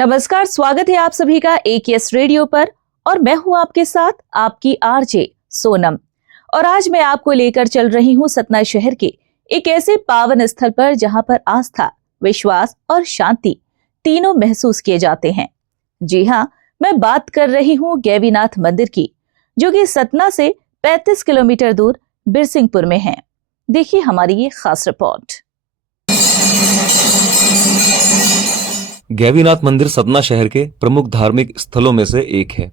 नमस्कार, स्वागत है आप सभी का AKS रेडियो पर और मैं हूं आपके साथ आपकी RJ सोनम। और आज मैं आपको लेकर चल रही हूं सतना शहर के एक ऐसे पावन स्थल पर जहां पर आस्था, विश्वास और शांति तीनों महसूस किए जाते हैं। जी हां, मैं बात कर रही हूं गैवीनाथ मंदिर की, जो कि सतना से 35 किलोमीटर दूर बिरसिंहपुर में है। देखिए हमारी ये खास रिपोर्ट। गैवीनाथ मंदिर सतना शहर के प्रमुख धार्मिक स्थलों में से एक है।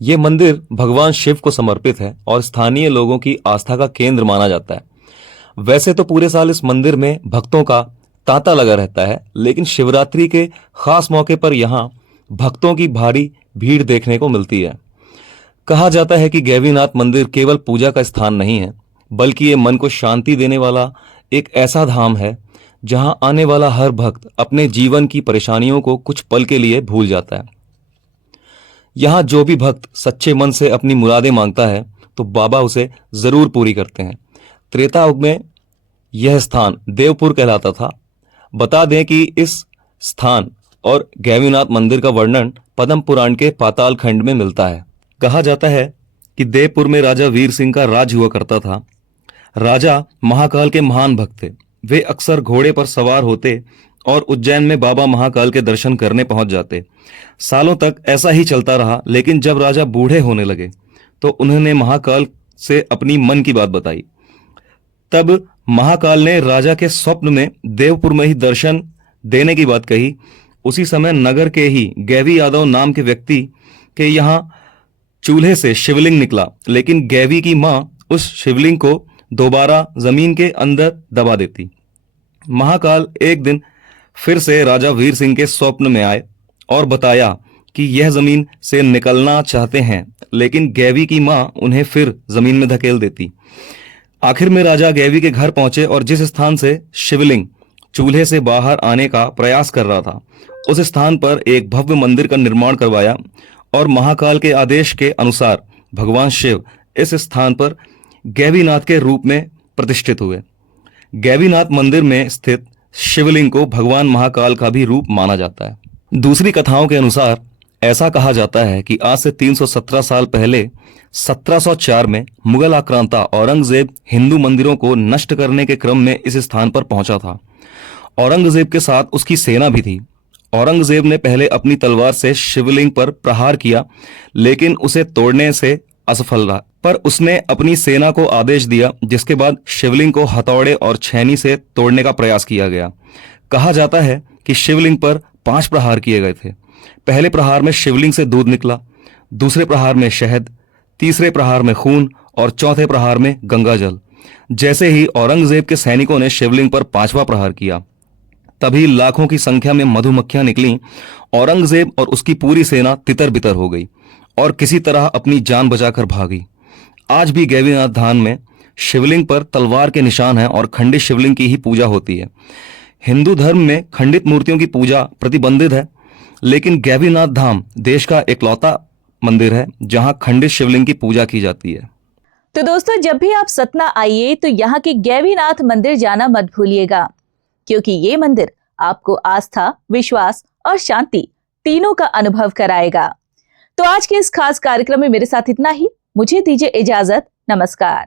ये मंदिर भगवान शिव को समर्पित है और स्थानीय लोगों की आस्था का केंद्र माना जाता है। वैसे तो पूरे साल इस मंदिर में भक्तों का तांता लगा रहता है, लेकिन शिवरात्रि के खास मौके पर यहाँ भक्तों की भारी भीड़ देखने को मिलती है। कहा जाता है कि गैवीनाथ मंदिर केवल पूजा का स्थान नहीं है, बल्कि ये मन को शांति देने वाला एक ऐसा धाम है जहां आने वाला हर भक्त अपने जीवन की परेशानियों को कुछ पल के लिए भूल जाता है। यहां जो भी भक्त सच्चे मन से अपनी मुरादें मांगता है तो बाबा उसे जरूर पूरी करते हैं। त्रेता युग में यह स्थान देवपुर कहलाता था। बता दें कि इस स्थान और गैवीनाथ मंदिर का वर्णन पद्म पुराण के पाताल खंड में मिलता है। कहा जाता है कि देवपुर में राजा वीर सिंह का राज हुआ करता था। राजा महाकाल के महान भक्त थे। वे अक्सर घोड़े पर सवार होते और उज्जैन में बाबा महाकाल के दर्शन करने पहुंच जाते। सालों तक ऐसा ही चलता रहा, लेकिन जब राजा बूढ़े होने लगे तो उन्होंने महाकाल से अपनी मन की बात बताई। तब महाकाल ने राजा के स्वप्न में देवपुर में ही दर्शन देने की बात कही। उसी समय नगर के ही गैवी यादव नाम के व्यक्ति के यहाँ चूल्हे से शिवलिंग निकला, लेकिन गैवी की मां उस शिवलिंग को दोबारा जमीन के अंदर दबा देती। महाकाल एक दिन फिर से राजा वीर सिंह के स्वप्न में आए और बताया कि यह जमीन से निकलना चाहते हैं, लेकिन गैवी की मां उन्हें फिर जमीन में धकेल देती। आखिर में राजा गैवी के घर पहुंचे और जिस स्थान से शिवलिंग चूल्हे से बाहर आने का प्रयास कर रहा था, उस स्थान पर एक भव्य मंदिर का निर्माण करवाया और महाकाल के आदेश के अनुसार भगवान शिव इस स्थान पर गैवीनाथ के रूप में प्रतिष्ठित हुए। गैवीनाथ मंदिर में स्थित शिवलिंग को भगवान महाकाल का भी रूप माना जाता है। दूसरी कथाओं के अनुसार ऐसा कहा जाता है कि आज से 317 साल पहले 1704 में मुगल आक्रांता औरंगजेब हिंदू मंदिरों को नष्ट करने के क्रम में इस स्थान पर पहुंचा था। औरंगजेब के साथ उसकी सेना भी थी। औरंगजेब ने पहले अपनी तलवार से शिवलिंग पर प्रहार किया, लेकिन उसे तोड़ने से असफल रहा। पर उसने अपनी सेना को आदेश दिया, जिसके बाद शिवलिंग को हथौड़े और छेनी से तोड़ने का प्रयास किया गया। कहा जाता है कि शिवलिंग पर 5 प्रहार किए गए थे। पहले प्रहार में शिवलिंग से दूध निकला, दूसरे प्रहार में शहद, तीसरे प्रहार में खून और चौथे प्रहार में गंगा जल। जैसे ही औरंगजेब के सैनिकों ने शिवलिंग पर 5वां प्रहार किया, तभी लाखों की संख्या में मधुमक्खियां निकली। औरंगजेब और उसकी पूरी सेना तितर बितर हो गई और किसी तरह अपनी जान बचाकर भागी। आज भी गैवीनाथ धाम में शिवलिंग पर तलवार के निशान हैं और खंडित शिवलिंग की ही पूजा होती है। हिंदू धर्म में खंडित मूर्तियों की पूजा प्रतिबंधित है, लेकिन गैवीनाथ धाम देश का इकलौता मंदिर है जहां खंडित शिवलिंग की पूजा की जाती है। तो दोस्तों, जब भी आप सतना आइए तो यहाँ के गैवीनाथ मंदिर जाना मत भूलिएगा, क्योंकि ये मंदिर आपको आस्था, विश्वास और शांति तीनों का अनुभव कराएगा। तो आज के इस खास कार्यक्रम में मेरे साथ इतना ही। मुझे दीजिए इजाजत। नमस्कार।